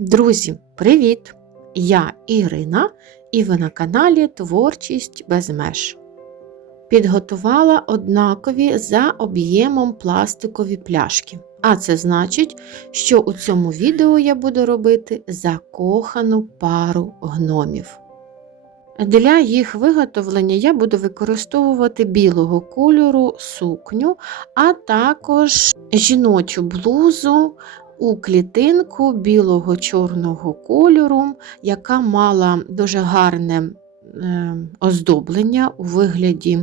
Друзі, привіт! Я Ірина і ви на каналі Творчість без меж. Підготувала однакові за об'ємом пластикові пляшки. А це значить, що у цьому відео я буду робити закохану пару гномів. Для їх виготовлення я буду використовувати білого кольору сукню, а також жіночу блузу у клітинку білого чорного кольору, яка мала дуже гарне е, оздоблення у вигляді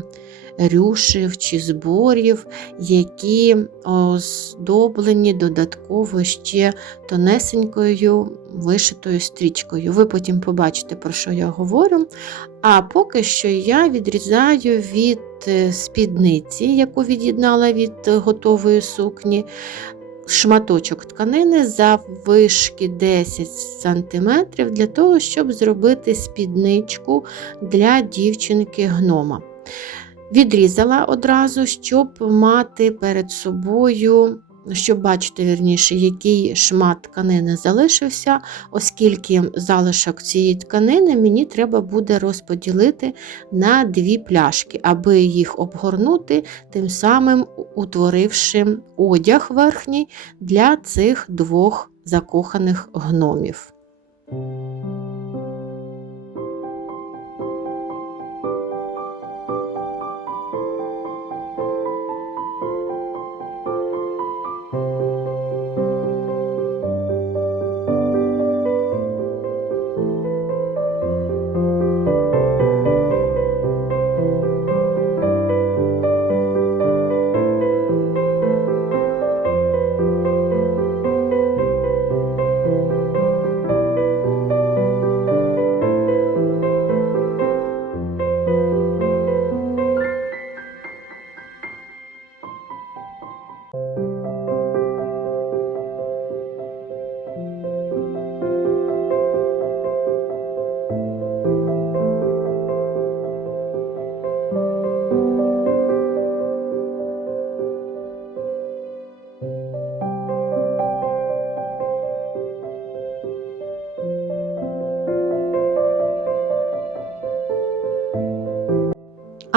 рюшів чи зборів, які оздоблені додатково ще тонесенькою вишитою стрічкою. Ви потім побачите, про що я говорю. А поки що я відрізаю від е, спідниці, яку від'єднала від готової сукні, шматочок тканини заввишки 10 см для того, щоб зробити спідничку для дівчинки гнома. Відрізала одразу, щоб мати перед собою, щоб бачити, вірніше, який шмат тканини залишився, оскільки залишок цієї тканини мені треба буде розподілити на дві пляшки, аби їх обгорнути, тим самим утворивши одяг верхній для цих двох закоханих гномів.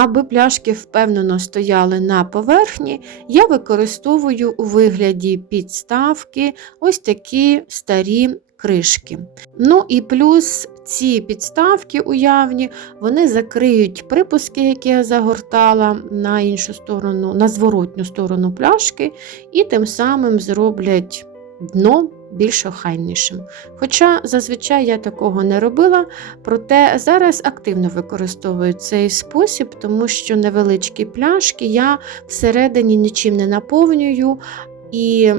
Аби пляшки впевнено стояли на поверхні, я використовую у вигляді підставки ось такі старі кришки. Ну і плюс ці підставки уявні, вони закриють припуски, які я загортала на іншу сторону, на зворотню сторону пляшки, і тим самим зроблять дно більш охайнішим. Хоча зазвичай я такого не робила, проте зараз активно використовую цей спосіб, тому що невеличкі пляшки я всередині нічим не наповнюю. І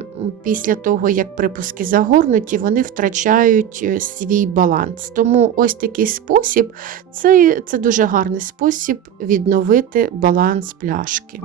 після того, як припуски загорнуті, вони втрачають е, свій баланс. Тому ось такий спосіб це, це дуже гарний спосіб відновити баланс пляшки.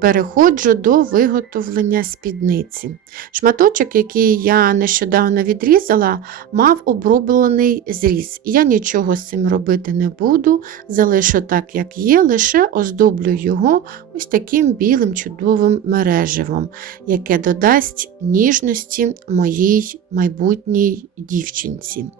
Переходжу до виготовлення спідниці. Шматочок, який я нещодавно відрізала, мав оброблений зріз. Я нічого з цим робити не буду, залишу так, як є, лише оздоблю його ось таким білим чудовим мереживом, яке додасть ніжності моїй майбутній дівчинці.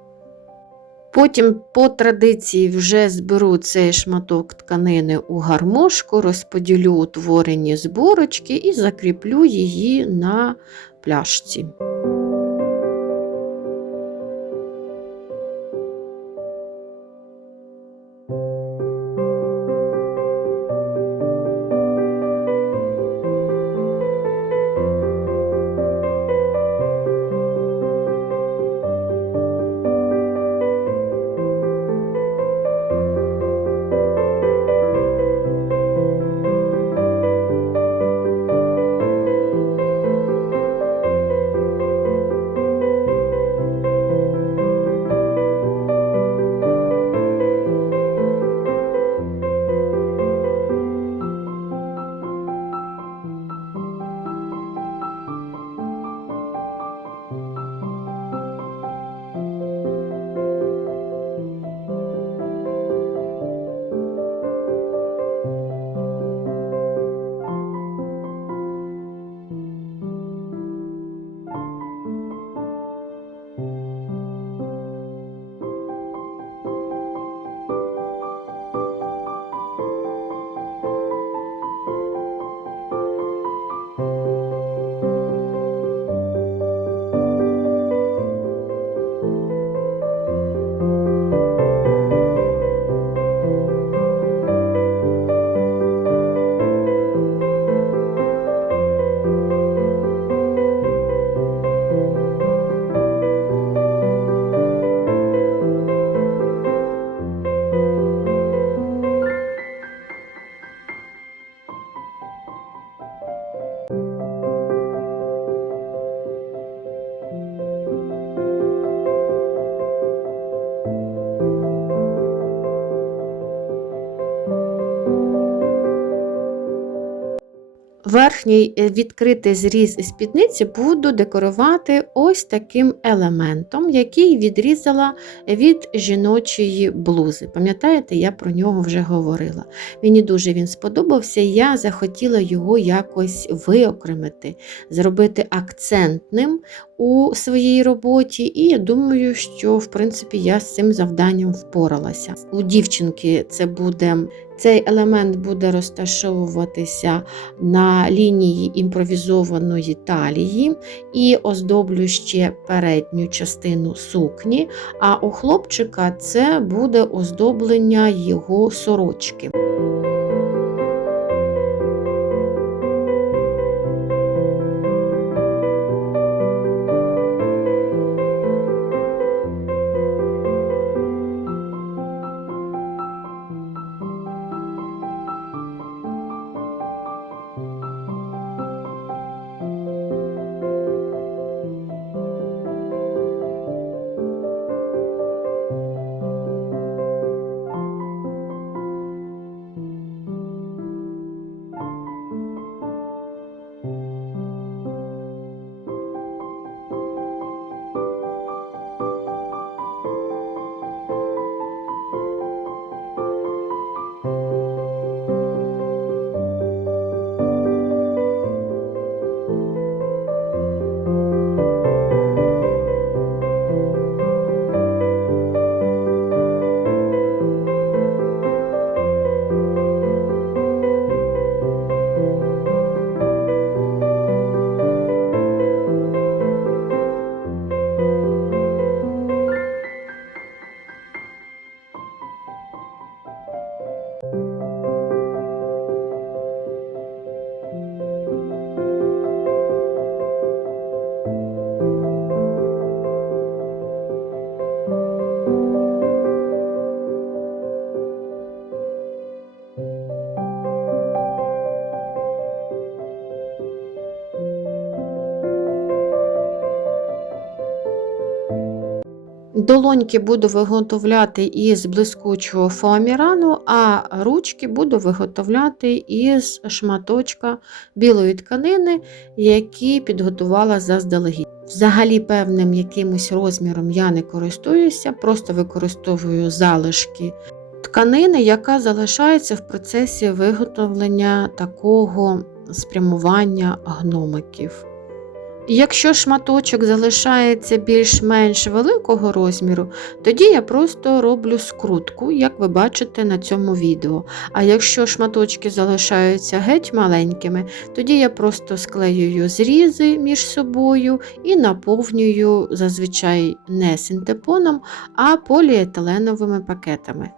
Потім, по традиції, вже зберу цей шматок тканини у гармошку, розподілю утворені зборочки і закріплю її на пляшці. Верхній е, відкритий зріз із спідниці буду декорувати ось таким елементом, який відрізала від жіночої блузи. Пам'ятаєте, я про нього вже говорила. Мені дуже він сподобався, я захотіла його якось виокремити, зробити акцентним у своїй роботі, і я думаю, що в принципі я з цим завданням впоралася. У дівчинки це буде цей елемент буде розташовуватися на лінії імпровізованої талії і оздоблю ще передню частину сукні, а у хлопчика це буде оздоблення його сорочки. Долоньки буду виготовляти із блискучого фоамірану, а ручки буду виготовляти із шматочка білої тканини, які підготувала заздалегідь. Взагалі, певним якимось розміром я не користуюся, просто використовую залишки тканини, яка залишається в процесі виготовлення такого спрямування гномиків. Якщо шматочок залишається більш-менш великого розміру, тоді я просто роблю скрутку, як ви бачите на цьому відео. А якщо шматочки залишаються геть маленькими, тоді я просто склеюю зрізи між собою і наповнюю зазвичай не синтепоном, а поліетиленовими пакетами.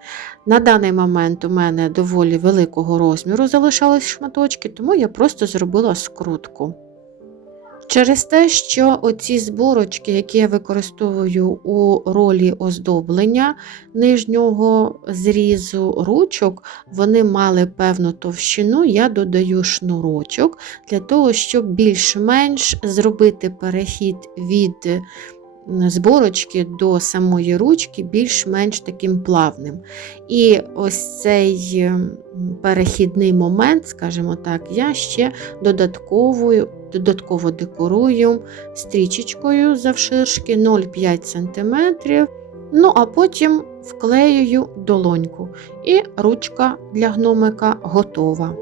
На даний момент у мене доволі великого розміру залишались шматочки, тому я просто зробила скрутку. Через те, що оці зборочки, які я використовую у ролі оздоблення нижнього зрізу ручок, вони мали певну товщину, я додаю шнурочок для того, щоб більш-менш зробити перехід від зборочки до самої ручки більш-менш таким плавним. І ось цей перехідний момент, скажімо так, я ще додатковою додатково декорую стрічечкою завширшки 0,5 см. Ну, а потім вклеюю долоньку, і ручка для гномика готова.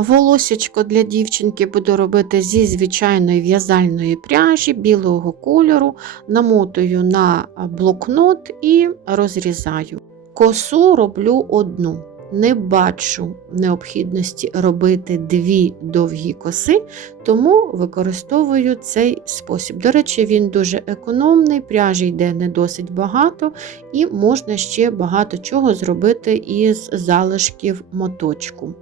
Волосечко для дівчинки буду робити зі звичайної в'язальної пряжі білого кольору, намотую на блокнот і розрізаю. Косу роблю одну. Не бачу необхідності робити дві довгі коси, тому використовую цей спосіб. До речі, він дуже економний, пряжі йде не досить багато, і можна ще багато чого зробити із залишків моточку.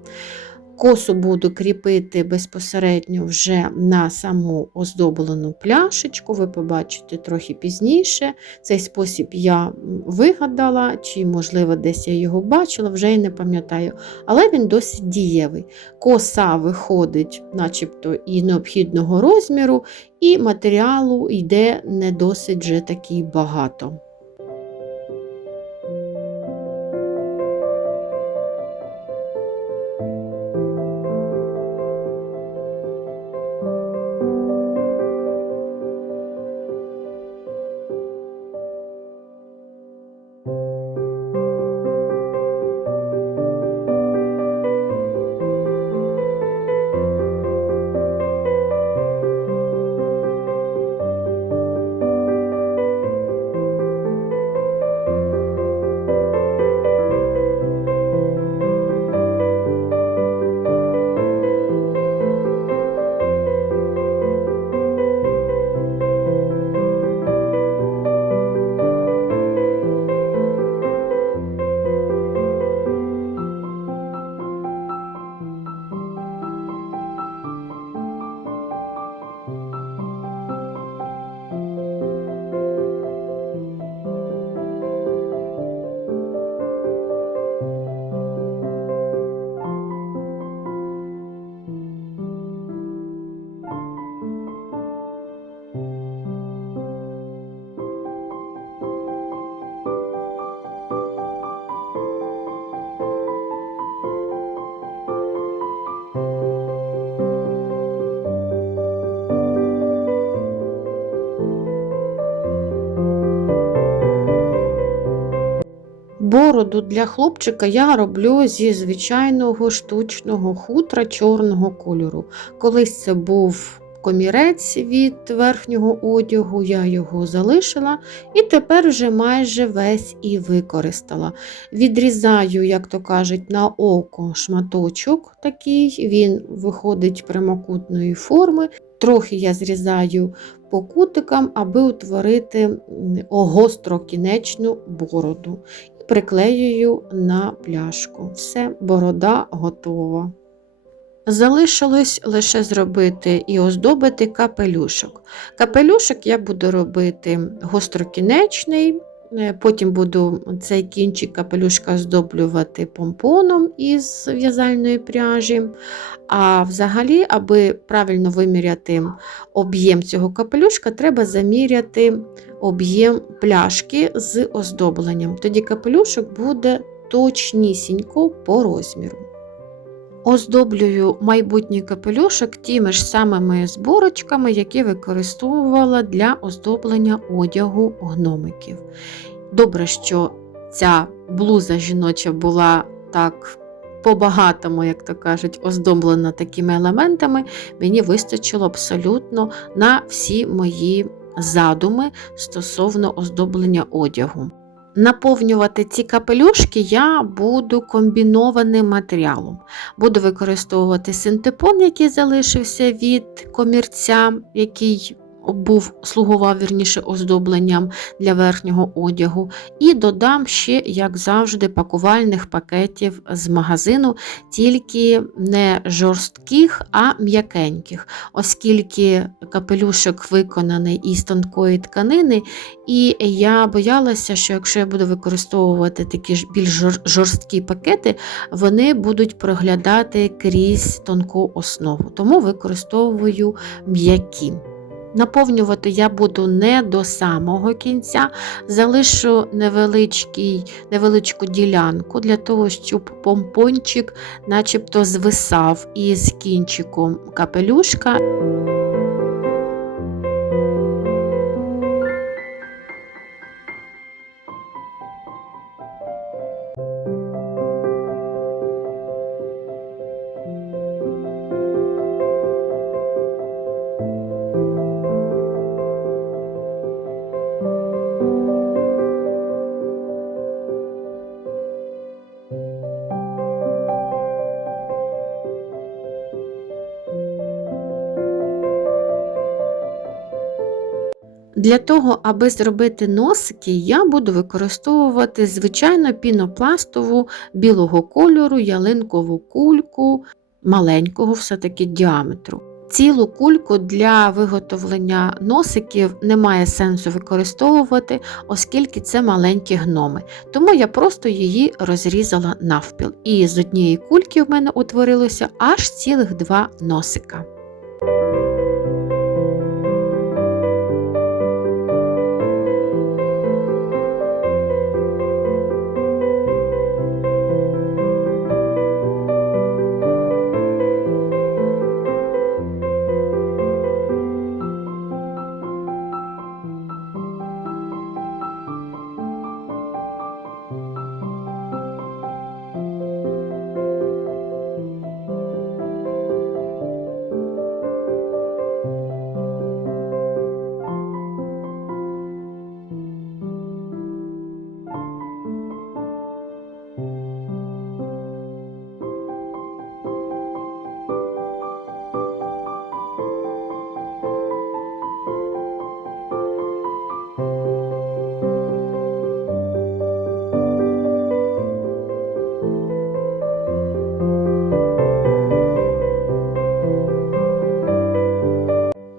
Косу буду кріпити безпосередньо вже на саму оздоблену пляшечку, ви побачите трохи пізніше. Цей спосіб я вигадала, чи, можливо, десь я його бачила, вже й не пам'ятаю, але він досить дієвий. Коса виходить, начебто, і необхідного розміру, і матеріалу йде не досить вже такий багато. Бороду для хлопчика я роблю зі звичайного штучного хутра чорного кольору. Колись це був комірець від верхнього одягу, я його залишила і тепер вже майже весь і використала. Відрізаю, як то кажуть, на око шматочок такий, він виходить прямокутної форми. Трохи я зрізаю по кутикам, аби утворити гострокінечну бороду приклеюю на пляшку. Все, борода готова. Залишилось лише зробити і оздобити капелюшок. Капелюшок я буду робити гострокінечний, потім буду цей кінчик капелюшка оздоблювати помпоном із в'язальної пряжі. А взагалі, аби правильно виміряти об'єм цього капелюшка, треба заміряти об'єм пляшки з оздобленням. Тоді капелюшок буде точнісінько по розміру. Оздоблюю майбутній капелюшок тими ж самими зборочками, які використовувала для оздоблення одягу гномиків. Добре, що ця блуза жіноча була так по-багатому, як то кажуть, оздоблена такими елементами, мені вистачило абсолютно на всі мої задуми стосовно оздоблення одягу. Наповнювати ці капелюшки я буду комбінованим матеріалом. Буду використовувати синтепон, який залишився від комірця, який був слугував вірніше оздобленням для верхнього одягу. І додам ще, як завжди, пакувальних пакетів з магазину, тільки не жорстких, а м'якеньких, оскільки капелюшок виконаний із тонкої тканини, і я боялася, що якщо я буду використовувати такі ж більш жорсткі пакети, вони будуть проглядати крізь тонку основу. Тому використовую м'які. Наповнювати я буду не до самого кінця, залишу невеличкий, невеличку ділянку для того, щоб помпончик начебто звисав із кінчиком капелюшка. Для того, аби зробити носики, я буду використовувати звичайно пінопластову білого кольору ялинкову кульку маленького все-таки діаметру. Цілу кульку для виготовлення носиків немає сенсу використовувати, оскільки це маленькі гноми. Тому я просто її розрізала навпіл. І з однієї кульки в мене утворилося аж цілих два носика.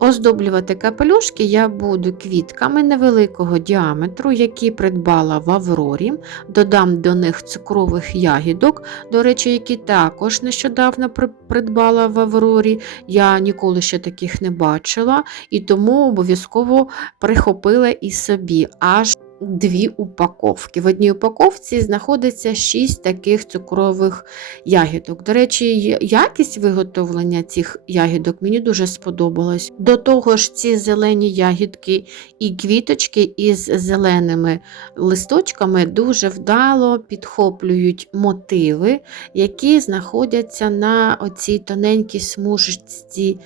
Оздоблювати капелюшки я буду квітками невеликого діаметру, які придбала в Аврорі. Додам до них цукрових ягідок, до речі, які також нещодавно придбала в Аврорі. Я ніколи ще таких не бачила, і тому обов'язково прихопила і собі. аж дві упаковки. В одній упаковці знаходиться 6 таких цукрових ягідок. До речі, якість виготовлення цих ягідок мені дуже сподобалась. До того ж, ці зелені ягідки і квіточки із зеленими листочками дуже вдало підхоплюють мотиви, які знаходяться на оцій тоненькій смужці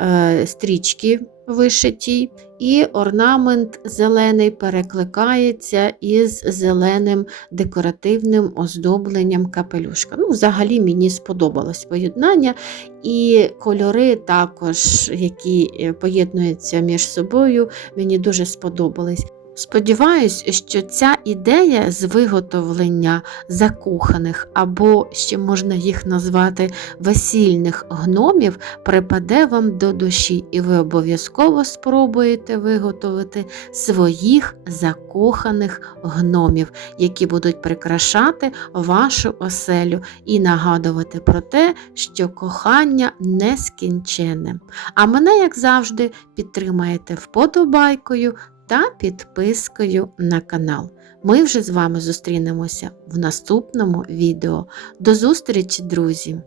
е, стрічки вишитій, і орнамент зелений перекликається із зеленим декоративним оздобленням капелюшка. Ну, Взагалі мені сподобалось поєднання, і кольори також, які е, поєднуються між собою, мені дуже сподобались. Сподіваюсь, що ця ідея з виготовлення закоханих або ще можна їх назвати весільних гномів припаде вам до душі, і ви обов'язково спробуєте виготовити своїх закоханих гномів, які будуть прикрашати вашу оселю і нагадувати про те, що кохання нескінченне. А мене, як завжди, підтримаєте вподобайкою та підпискою на канал. Ми вже з вами зустрінемося в наступному відео. До зустрічі, друзі!